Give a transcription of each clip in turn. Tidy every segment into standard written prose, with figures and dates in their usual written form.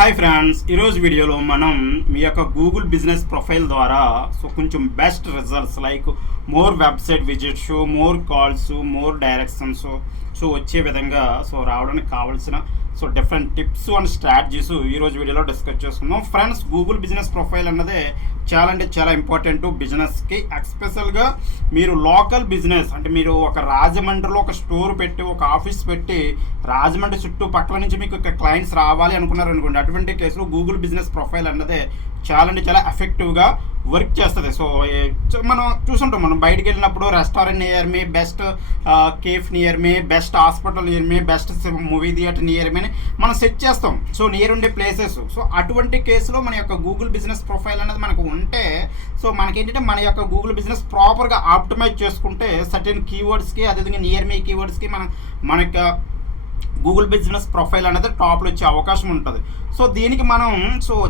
Hi friends, ఈరోజు వీడియోలో మనం మీ యొక్క గూగుల్ బిజినెస్ ప్రొఫైల్ ద్వారా కొంచెం best results like more website visits, more calls, more directions వచ్చే విధంగా రావడానికి కావాల్సిన డిఫరెంట్ టిప్స్ అండ్ స్ట్రాటజీస్ ఈరోజు వీడియోలో డిస్కస్ చేసుకుందాం. ఫ్రెండ్స్, గూగుల్ బిజినెస్ ప్రొఫైల్ అన్నదే చాలా అంటే చాలా ఇంపార్టెంట్ బిజినెస్కి. ఎస్పెషల్గా మీరు లోకల్ బిజినెస్ అంటే మీరు ఒక రాజమండ్రిలో ఒక స్టోర్ పెట్టి ఒక ఆఫీస్ పెట్టి రాజమండ్రి చుట్టుపక్కల నుంచి మీకు క్లయింట్స్ రావాలి అనుకున్నారు అనుకోండి, అటువంటి కేసులో గూగుల్ బిజినెస్ ప్రొఫైల్ అన్నదే చాలా అంటే చాలా ఎఫెక్టివ్గా వర్క్ చేస్తుంది. మనం చూసుంటాం, మనం బయటికి వెళ్ళినప్పుడు రెస్టారెంట్ నియర్ మీ, బెస్ట్ కేఫ్ నియర్ మీ, బెస్ట్ హాస్పిటల్ నియర్ మీ, బెస్ట్ మూవీ థియేటర్ నియర్ మీ అని మనం సెట్ చేస్తాం. నియర్ ఉండే ప్లేసెస్. అటువంటి కేసులో మన యొక్క గూగుల్ బిజినెస్ ప్రొఫైల్ అనేది మనకు ఉంటే మనకేంటంటే మన యొక్క గూగుల్ బిజినెస్ ప్రాపర్గా ఆప్టిమైజ్ చేసుకుంటే సర్టెన్ కీవర్డ్స్కి, అదేవిధంగా నియర్ మీ కీవర్డ్స్కి మన యొక్క గూగుల్ బిజినెస్ ప్రొఫైల్ అనేది టాప్లో వచ్చే అవకాశం ఉంటుంది. దీనికి మనం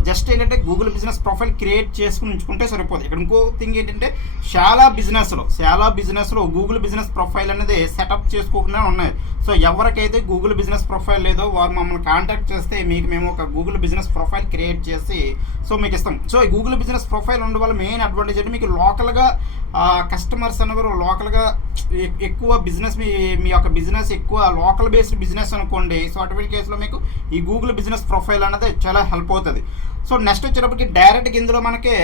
జస్ట్ ఏంటంటే గూగుల్ బిజినెస్ ప్రొఫైల్ క్రియేట్ చేసుకుని ఉంచుకుంటే సరిపోదు. ఇక్కడ ఇంకో థింగ్ ఏంటంటే చాలా బిజినెస్లో గూగుల్ బిజినెస్ ప్రొఫైల్ అనేది సెటప్ చేసుకోకుండా ఉన్నాయి. ఎవరికైతే గూగుల్ బిజినెస్ ప్రొఫైల్ లేదో వారు మమ్మల్ని కాంటాక్ట్ చేస్తే మేము ఒక గూగుల్ బిజినెస్ ప్రొఫైల్ క్రియేట్ చేసి మీకు ఇస్తాం. ఈ గూగుల్ బిజినెస్ ప్రొఫైల్ ఉండడం వల్ల మెయిన్ అడ్వాంటేజ్ అంటే మీకు లోకల్గా కస్టమర్స్ అనేవారు లోకల్గా ఎక్కువ బిజినెస్ మీ యొక్క బిజినెస్ ఎక్కువ లోకల్ బేస్డ్ బిజినెస్ అనుకోండి. అటువంటి కేసులో మీకు ఈ గూగుల్ బిజినెస్ ప్రొఫైల్ అనేది చాలా హెల్ప్ అవుతుంది. నెక్స్ట్ వచ్చేటప్పటికి డైరెక్ట్గా ఇందులో మనకి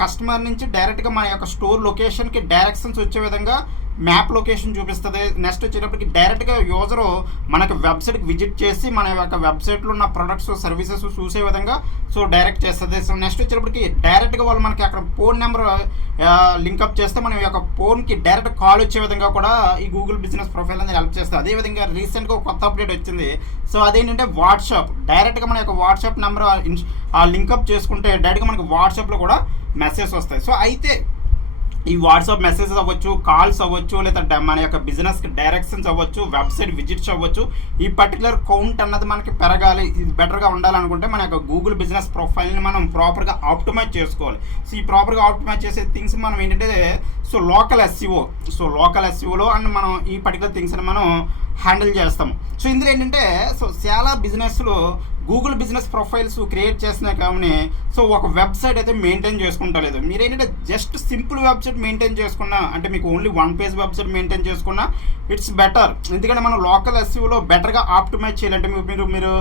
కస్టమర్ నుంచి డైరెక్ట్గా మన యొక్క స్టోర్ లొకేషన్కి డైరెక్షన్స్ వచ్చే విధంగా మ్యాప్ లొకేషన్ చూపిస్తుంది. నెక్స్ట్ వచ్చేటప్పటికి డైరెక్ట్గా యూజరు మనకు వెబ్సైట్కి విజిట్ చేసి మన యొక్క వెబ్సైట్లో ఉన్న ప్రొడక్ట్స్ సర్వీసెస్ చూసే విధంగా డైరెక్ట్ చేస్తుంది. నెక్స్ట్ వచ్చేటప్పటికి డైరెక్ట్గా వాళ్ళు మనకి అక్కడ ఫోన్ నెంబర్ లింకప్ చేస్తే మన యొక్క ఫోన్కి డైరెక్ట్ కాల్ వచ్చే విధంగా కూడా ఈ గూగుల్ బిజినెస్ ప్రొఫైల్ అనేది హెల్ప్ చేస్తుంది. అదేవిధంగా రీసెంట్గా ఒక కొత్త అప్డేట్ వచ్చింది. అదేంటంటే వాట్సాప్, డైరెక్ట్గా మన యొక్క వాట్సాప్ నెంబర్ లింకప్ చేసుకుంటే డైరెక్ట్గా మనకి వాట్సాప్లో కూడా మెసేజ్ వస్తాయి. అయితే ఈ వాట్సాప్ మెసేజెస్ అవ్వచ్చు, కాల్స్ అవ్వచ్చు, లేదా మన యొక్క బిజినెస్కి డైరెక్షన్స్ అవ్వచ్చు, వెబ్సైట్ విజిట్స్ అవ్వచ్చు, ఈ పర్టికులర్ కౌంట్ అన్నది మనకి పెరగాలి, ఇది బెటర్గా ఉండాలనుకుంటే మన యొక్క గూగుల్ బిజినెస్ ప్రొఫైల్ని మనం ప్రాపర్గా ఆప్టిమైజ్ చేసుకోవాలి. ఈ ప్రాపర్గా ఆప్టిమైజ్ చేసే థింగ్స్ మనం ఏంటంటే లోకల్ ఎస్ఈఓలో అండ్ మనం ఈ పర్టికులర్ థింగ్స్ని మనం హ్యాండిల్ చేస్తాము. ఇందులో ఏంటంటే చాలా బిజినెస్లో గూగుల్ బిజినెస్ ప్రొఫైల్స్ క్రియేట్ చేసినా కానీ ఒక వెబ్సైట్ అయితే మెయింటైన్ చేసుకుంటలేదు. మీరు ఏంటంటే జస్ట్ సింపుల్ వెబ్సైట్ మెయింటైన్ చేసుకున్నా, అంటే మీకు ఓన్లీ 1 పేజ్ వెబ్సైట్ మెయింటైన్ చేసుకున్నా ఇట్స్ బెటర్. ఎందుకంటే మనం లోకల్ ఎస్ఈఓలో బెటర్గా ఆప్టిమైజ్ చేయాలంటే మీరు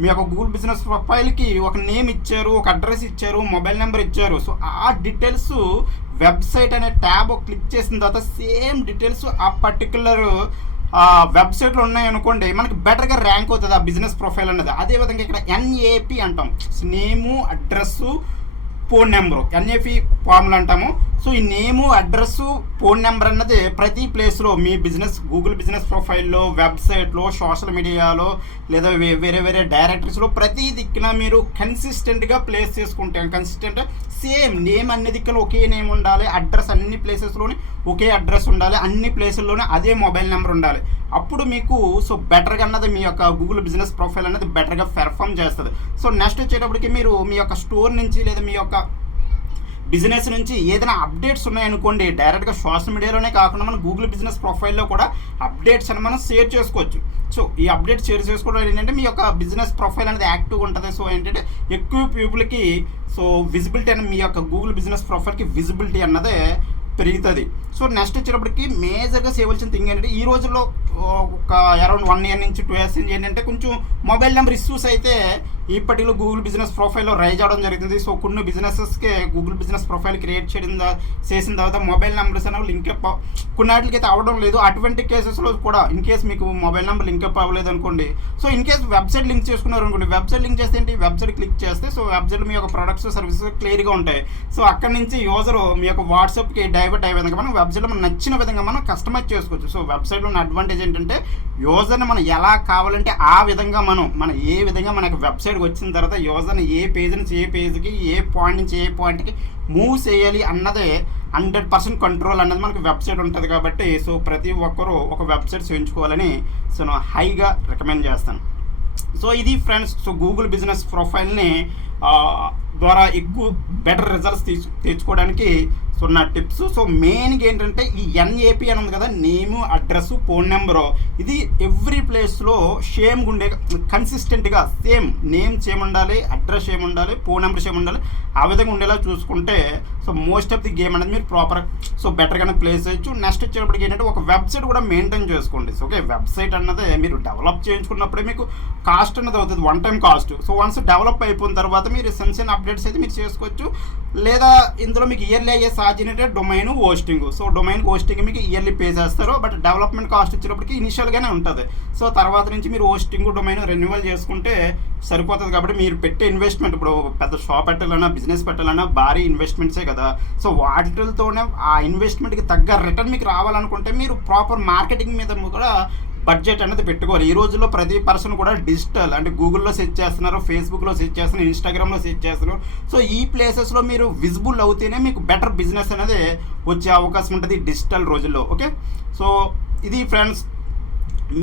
మీ యొక్క గూగుల్ బిజినెస్ ప్రొఫైల్కి ఒక నేమ్ ఇచ్చారు, ఒక అడ్రస్ ఇచ్చారు, మొబైల్ నెంబర్ ఇచ్చారు. ఆ డీటెయిల్స్ వెబ్సైట్ అనే ట్యాబ్ క్లిక్ చేసిన తర్వాత సేమ్ డీటెయిల్స్ ఆ పర్టికులర్ వెబ్సైట్లో ఉన్నాయనుకోండి, మనకి బెటర్గా ర్యాంక్ అవుతుంది ఆ బిజినెస్ ప్రొఫైల్ అన్నది. అదేవిధంగా ఇక్కడ ఎన్ఏపి అంటాం, name, address, phone number, NAP formula అంటాము. ఈ నేము, అడ్రస్సు, ఫోన్ నెంబర్ అన్నది ప్రతి ప్లేస్లో మీ బిజినెస్ గూగుల్ బిజినెస్ ప్రొఫైల్లో, వెబ్సైట్లో, సోషల్ మీడియాలో, లేదా వేరే డైరెక్టరీస్లో ప్రతి దిక్కున మీరు కన్సిస్టెంట్గా ప్లేస్ చేసుకుంటే కన్సిస్టెంట్ సేమ్ నేమ్ అన్ని దిక్కులో ఒకే నేమ్ ఉండాలి, అడ్రస్ అన్ని ప్లేసెస్లోనే ఒకే అడ్రస్ ఉండాలి, అన్ని ప్లేసుల్లోనే అదే మొబైల్ నెంబర్ ఉండాలి. అప్పుడు మీకు బెటర్గా అన్నది మీ యొక్క గూగుల్ బిజినెస్ ప్రొఫైల్ అనేది బెటర్గా పెర్ఫామ్ చేస్తుంది. నెక్స్ట్ వచ్చేటప్పటికి మీరు మీ యొక్క స్టోర్ నుంచి లేదా మీ యొక్క బిజినెస్ నుంచి ఏదైనా అప్డేట్స్ ఉన్నాయనుకోండి, డైరెక్ట్గా సోషల్ మీడియాలోనే కాకుండా మన గూగుల్ బిజినెస్ ప్రొఫైల్లో కూడా అప్డేట్స్ అని మనం షేర్ చేసుకోవచ్చు. ఈ అప్డేట్స్ షేర్ చేసుకోవడం ఏంటంటే మీ యొక్క బిజినెస్ ప్రొఫైల్ అనేది యాక్టివ్గా ఉంటుంది. ఏంటంటే ఎక్కువ పీపుల్కి విజిబిలిటీ అనేది మీ యొక్క గూగుల్ బిజినెస్ ప్రొఫైల్కి విజిబిలిటీ అన్నదే పెరుగుతుంది. నెక్స్ట్ వచ్చేటప్పటికి మేజర్గా చేయవలసిన థింగ్ ఏంటంటే ఈ రోజుల్లో ఒక అరౌండ్ 1 year నుంచి 2 years నుంచి ఏంటంటే కొంచెం మొబైల్ నెంబర్ ఇష్యూస్ అయితే ఈ పర్టికులర్ గూగుల్ బిజినెస్ ప్రొఫైల్లో రైజ్ అవడం జరుగుతుంది. కొన్ని బిజినెసెస్కి గూగుల్ బిజినెస్ ప్రొఫైల్ క్రియేట్ చేసిన తర్వాత మొబైల్ నెంబర్స్ అనేవి లింకప్ కొన్నిటికి అయితే అవ్వడం లేదు. అటువంటి కేసెస్లో కూడా ఇన్ కేస్ మీకు మొబైల్ నెంబర్ లింకప్ అవ్వలేదు అనుకోండి, ఇన్ కేస్ వెబ్సైట్ లింక్ చేసుకున్నారు అనుకోండి, వెబ్సైట్ లింక్ చేస్తే ఏంటి, వెబ్సైట్ క్లిక్ చేస్తే వెబ్సైట్ మీ యొక్క ప్రొడక్ట్స్ సర్వీసెస్ క్లియర్గా ఉంటాయి. అక్కడి నుంచి యూజరు మీ యొక్క వాట్సాప్కి డైవర్ట్ అయ్యే విధంగా మనం వెబ్సైట్లో మనం నచ్చిన విధంగా మనం కస్టమైజ్ చేసుకోవచ్చు. వెబ్సైట్లో ఉన్న అడ్వాంటేజ్ ఏంటంటే యూజర్ని మనం ఎలా కావాలంటే ఆ విధంగా మనం ఏ విధంగా మనకి వెబ్సైట్కి వచ్చిన తర్వాత యూజర్ని ఏ పేజ్ నుంచి ఏ పేజ్కి, ఏ పాయింట్ నుంచి ఏ పాయింట్కి మూవ్ చేయాలి అన్నదే 100% కంట్రోల్ అన్నది మనకి వెబ్సైట్ ఉంటుంది. కాబట్టి ప్రతి ఒక్కరూ ఒక వెబ్సైట్ చేయించుకోవాలని నేను హైగా రికమెండ్ చేస్తాను. ఇది ఫ్రెండ్స్, గూగుల్ బిజినెస్ ప్రొఫైల్ని ద్వారా ఎక్కువ బెటర్ రిజల్ట్స్ తెచ్చుకోవడానికి సో నా టిప్స్. సో మెయిన్గా ఏంటంటే ఈ ఎన్ఏపి అని ఉంది కదా, నేము, అడ్రస్, ఫోన్ నెంబరు, ఇది ఎవ్రీ ప్లేస్లో సేమ్గా ఉండే, కన్సిస్టెంట్గా సేమ్ నేమ్ సేమ్ ఉండాలి, అడ్రస్ సేమ్ ఉండాలి, ఫోన్ నెంబర్ సేమ్ ఉండాలి. ఆ విధంగా ఉండేలా చూసుకుంటే so most of the game అనేది మీరు ప్రాపర్ సో బెటర్గానే ప్లే చేయొచ్చు. నెక్స్ట్ వచ్చేటప్పటికి ఏంటంటే ఒక వెబ్సైట్ కూడా మెయింటైన్ చేసుకోండి. సో ఓకే, వెబ్సైట్ అన్నది మీరు డెవలప్ చేయించుకున్నప్పుడే మీకు కాస్ట్ అన్నది అవుతుంది, one time cost. So once develop అయిపోయిన తర్వాత మీరు సెన్షన్ అప్డేట్స్ అయితే మీరు చేసుకోవచ్చు. లేదా ఇందులో మీకు ఇయర్లీ అయ్యే ఛార్జ్ ఏంటంటే domain hosting. So domain hosting మీకు ఇయర్లీ పే చేస్తారు, బట్ డెవలప్మెంట్ కాస్ట్ వచ్చేటప్పటికి ఇనిషియల్గానే ఉంటుంది. సో తర్వాత నుంచి మీరు హోస్టింగ్ డొమైన్ రెన్యువల్ చేసుకుంటే సరిపోతుంది. కాబట్టి మీరు పెట్టే ఇన్వెస్ట్మెంట్, ఇప్పుడు పెద్ద షాప్ పెట్టాలన్నా, బిజినెస్ పెట్టాలన్నా భారీ ఇన్వెస్ట్మెంట్సే కదా. సో వాటితోనే ఆ ఇన్వెస్ట్మెంట్కి తగ్గ రిటర్న్ మీకు రావాలనుకుంటే మీరు ప్రాపర్ మార్కెటింగ్ మీద కూడా బడ్జెట్ అనేది పెట్టుకోవాలి. ఈ రోజుల్లో ప్రతి పర్సన్ కూడా డిజిటల్ అంటే గూగుల్లో సెర్చ్ చేస్తున్నారు, ఫేస్బుక్లో సెర్చ్ చేస్తున్నారు, ఇన్స్టాగ్రామ్లో సెర్చ్ చేస్తున్నారు. సో ఈ ప్లేసెస్లో మీరు విజిబుల్ అవుతేనే మీకు బెటర్ బిజినెస్ అనేది వచ్చే అవకాశం ఉంటుంది డిజిటల్ రోజుల్లో. ఓకే, సో ఇది ఫ్రెండ్స్,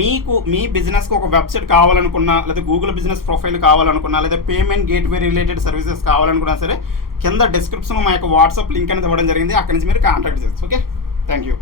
మీకు మీ బిజినెస్కి ఒక వెబ్సైట్ కావాలనుకున్నా, లేదా గూగుల్ బిజినెస్ ప్రొఫైల్ కావాలనుకున్నా, లేదా పేమెంట్ గేట్వే రిలేటెడ్ సర్వీసెస్ కావాలనుకున్నా సరే కింద డిస్క్రిప్షన్లో మా యొక్క వాట్సాప్ లింక్ అనేది ఇవ్వడం జరిగింది. అక్కడి నుంచి మీరు కాంటాక్ట్ చేయొచ్చు. Okay, thank you.